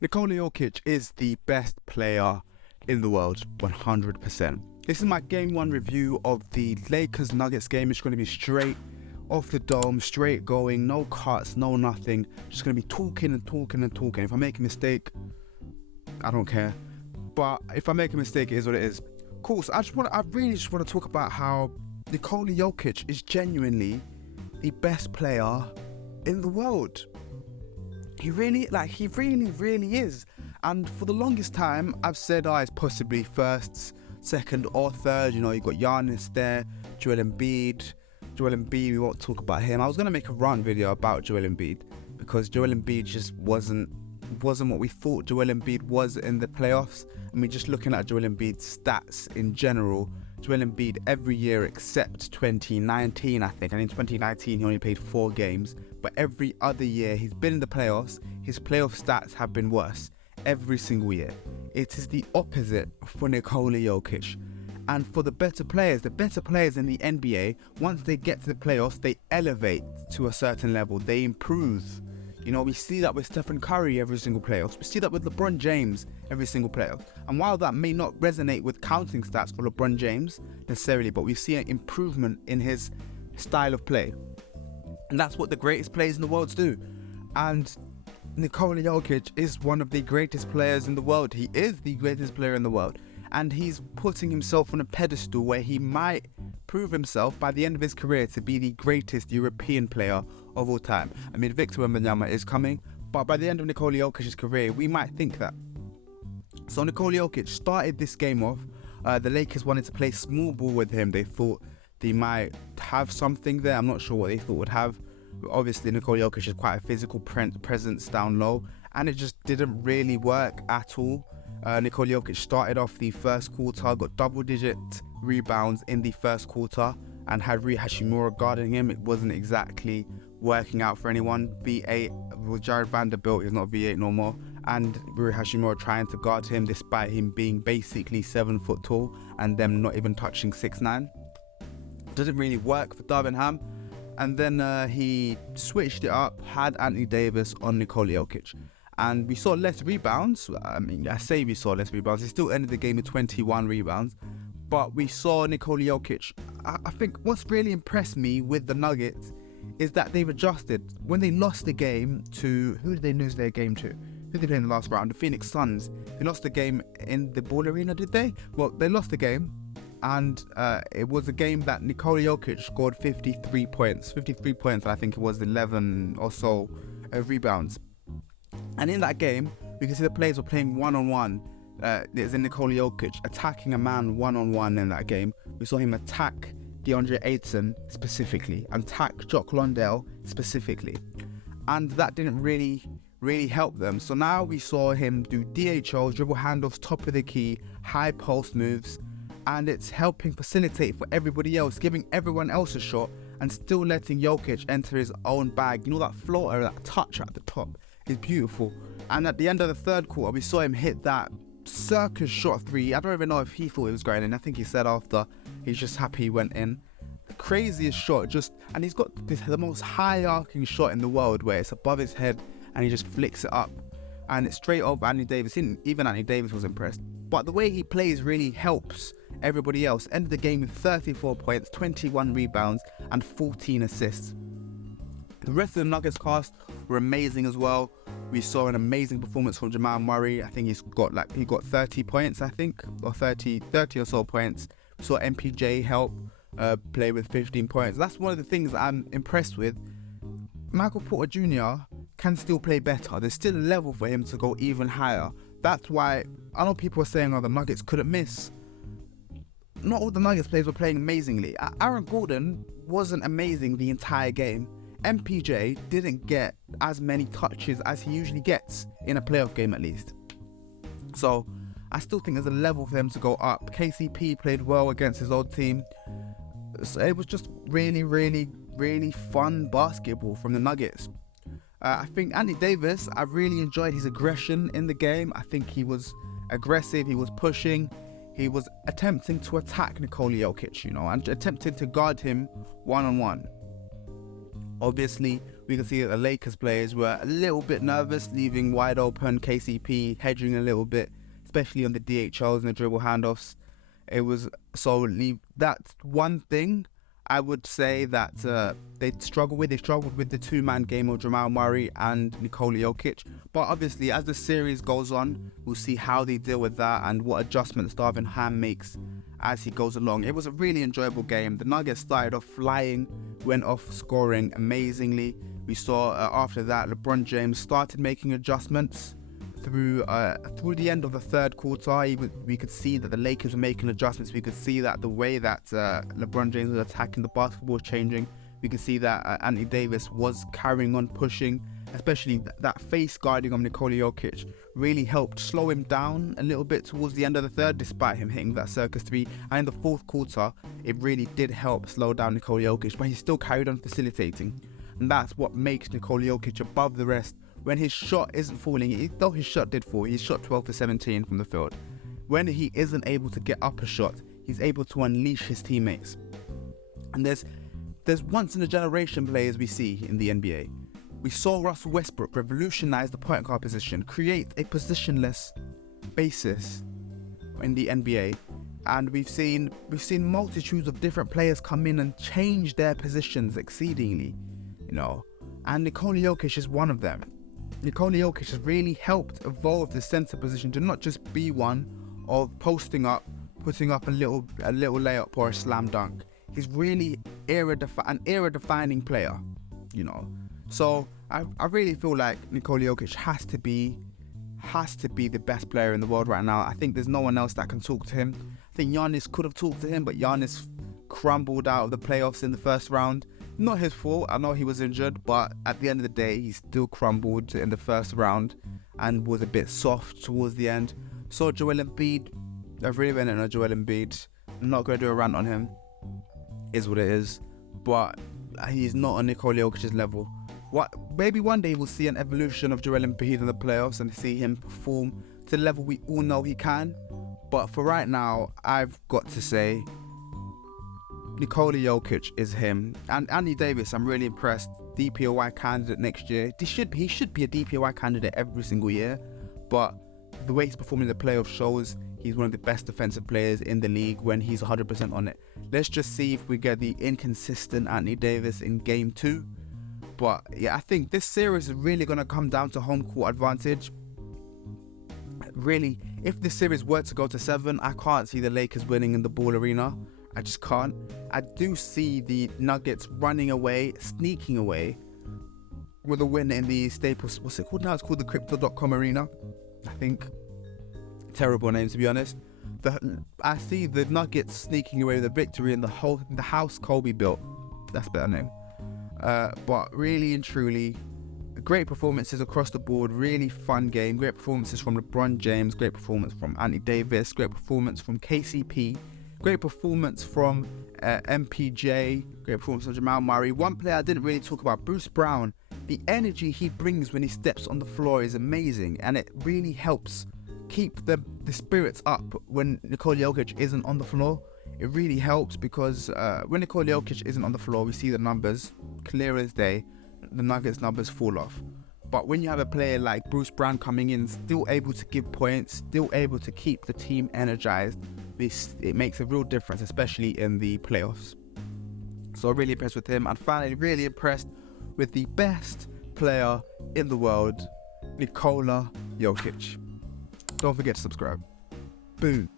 Nikola Jokic is the best player in the world, 100%. This is my game one review of the Lakers-Nuggets game. It's going to be straight off the dome, straight going, no cuts, no nothing. Just going to be talking and talking and talking. If I make a mistake, I don't care. But if I make a mistake, it is what it is. Cool, so I really just want to talk about how Nikola Jokic is genuinely the best player in the world. He really is. And for the longest time, I've said, it's possibly first, second, or third. You know, you've got Giannis there, Joel Embiid, we won't talk about him. I was going to make a rant video about Joel Embiid because Joel Embiid just wasn't what we thought Joel Embiid was in the playoffs. I mean, just looking at Joel Embiid's stats in general, Joel Embiid every year except 2019, I think. And in 2019, he only played 4 games. But every other year he's been in the playoffs, his playoff stats have been worse every single year. It is the opposite for Nikola Jokic. And for the better players in the NBA, once they get to the playoffs, they elevate to a certain level. They improve. You know, we see that with Stephen Curry every single playoffs. We see that with LeBron James every single playoff. And while that may not resonate with counting stats for LeBron James necessarily, but we see an improvement in his style of play. And that's what the greatest players in the world do. And Nikola Jokic is one of the greatest players in the world. He is the greatest player in the world. And he's putting himself on a pedestal where he might prove himself by the end of his career to be the greatest European player of all time. I mean, Victor Wembanyama is coming, but by the end of Nikola Jokic's career, we might think that. So Nikola Jokic started this game off. The Lakers wanted to play small ball with him. They thought they might have something there. I'm not sure what they thought would have. Obviously, Nikola Jokic is quite a physical presence down low, and it just didn't really work at all. Nikola Jokic started off the first quarter, got double-digit rebounds in the first quarter, and had Rui Hachimura guarding him. It wasn't exactly working out for anyone. V8 with Jared Vanderbilt is not V8 no more, and Rui Hachimura trying to guard him despite him being basically 7 foot tall and them not even touching 6'9". Didn't really work for Darvingham, and then he switched it up, had Anthony Davis on Nikola Jokic, and we saw less rebounds. I mean, I say we saw less rebounds. He still ended the game with 21 rebounds, but we saw Nikola Jokic. I think what's really impressed me with the Nuggets is that they've adjusted. When they lost the game to, who did they lose their game to? Who did they play in the last round? The Phoenix Suns. They lost the game in the Ball Arena, did they? Well, they lost the game. And it was a game that Nikola Jokic scored 53 points. 53 points, I think it was 11 or so rebounds. And in that game, we can see the players were playing one-on-one. There's a Nikola Jokic attacking a man one-on-one in that game. We saw him attack DeAndre Ayton specifically, attack Jock Londale specifically. And that didn't really help them. So now we saw him do DHOs, dribble handoffs, top of the key, high post moves, and it's helping facilitate for everybody else, giving everyone else a shot, and still letting Jokic enter his own bag. You know, that floater, that touch at the top is beautiful. And at the end of the third quarter, we saw him hit that circus shot 3. I don't even know if he thought it was going in. I think he said after, he's just happy he went in. The craziest shot, and he's got the most high-arcing shot in the world where it's above his head and he just flicks it up. And it's straight over Anthony Davis. Even Anthony Davis was impressed. But the way he plays really helps everybody else. Ended the game with 34 points, 21 rebounds, and 14 assists. The rest of the Nuggets cast were amazing as well. We saw an amazing performance from Jamal Murray. I think he got 30 points, I think, or 30 or so points. We saw MPJ help play with 15 points. That's one of the things I'm impressed with. Michael Porter Jr. can still play better. There's still a level for him to go even higher. That's why I know people are saying, the Nuggets couldn't miss. Not all the Nuggets players were playing amazingly. Aaron Gordon wasn't amazing the entire game. MPJ didn't get as many touches as he usually gets in a playoff game at least. So I still think there's a level for him to go up. KCP played well against his old team. So it was just really fun basketball from the Nuggets. I think Anthony Davis, I really enjoyed his aggression in the game. I think he was aggressive, he was pushing, he was attempting to attack Nikola Jokic, and attempting to guard him one-on-one. Obviously, we can see that the Lakers players were a little bit nervous, leaving wide open KCP, hedging a little bit, especially on the DHLs and the dribble handoffs. It was that's one thing I would say that they struggled with. They struggled with the two-man game of Jamal Murray and Nikola Jokic. But obviously, as the series goes on, we'll see how they deal with that and what adjustments Darvin Ham makes as he goes along. It was a really enjoyable game. The Nuggets started off flying, went off scoring amazingly. We saw after that, LeBron James started making adjustments. Through the end of the third quarter, we could see that the Lakers were making adjustments. We could see that the way that LeBron James was attacking the basketball was changing. We could see that Anthony Davis was carrying on pushing, especially that face guarding of Nikola Jokic really helped slow him down a little bit towards the end of the third, despite him hitting that circus three. And in the fourth quarter, it really did help slow down Nikola Jokic, but he still carried on facilitating. And that's what makes Nikola Jokic above the rest. When his shot isn't falling, though his shot did fall, he shot 12 for 17 from the field. When he isn't able to get up a shot, he's able to unleash his teammates. And there's once in a generation players we see in the NBA. We saw Russell Westbrook revolutionize the point guard position, create a positionless basis in the NBA. And we've seen multitudes of different players come in and change their positions exceedingly, and Nikola Jokic is one of them. Nikola Jokic has really helped evolve the center position to not just be one of posting up, putting up a little layup or a slam dunk. He's really an era-defining player, So I really feel like Nikola Jokic has to be the best player in the world right now. I think there's no one else that can talk to him. I think Giannis could have talked to him, but Giannis crumbled out of the playoffs in the first round. Not his fault, I know he was injured, but at the end of the day, he still crumbled in the first round and was a bit soft towards the end. So Joel Embiid, I've really been on Joel Embiid. I'm not going to do a rant on him. Is what it is. But he's not on Nikola Jokic's level. Maybe one day we'll see an evolution of Joel Embiid in the playoffs and see him perform to the level we all know he can. But for right now, I've got to say, Nikola Jokic is him. And Anthony Davis, I'm really impressed. DPOY candidate next year. He should be a DPOY candidate every single year. But the way he's performing in the playoffs shows he's one of the best defensive players in the league when he's 100% on it. Let's just see if we get the inconsistent Anthony Davis in game 2. But yeah, I think this series is really going to come down to home court advantage. Really, if this series were to go to 7, I can't see the Lakers winning in the Ball Arena. I just can't. I do see the Nuggets running away, sneaking away with a win in the Staples. What's it called now? It's called the Crypto.com Arena, I think. Terrible name, to be honest. I see the Nuggets sneaking away with a victory in the house Kobe built. That's a better name. But really and truly, great performances across the board. Really fun game. Great performances from LeBron James. Great performance from Anthony Davis. Great performance from KCP. Great performance from MPJ. Great performance from Jamal Murray. One player I didn't really talk about, Bruce Brown. The energy he brings when he steps on the floor is amazing, and it really helps keep the spirits up when Nikola Jokic isn't on the floor. It really helps because when Nikola Jokic isn't on the floor, we see the numbers clear as day. The Nuggets numbers fall off. But when you have a player like Bruce Brown coming in, still able to give points, still able to keep the team energized, it makes a real difference, especially in the playoffs. So I'm really impressed with him, and finally really impressed with the best player in the world, Nikola Jokic. Don't forget to subscribe. Boom.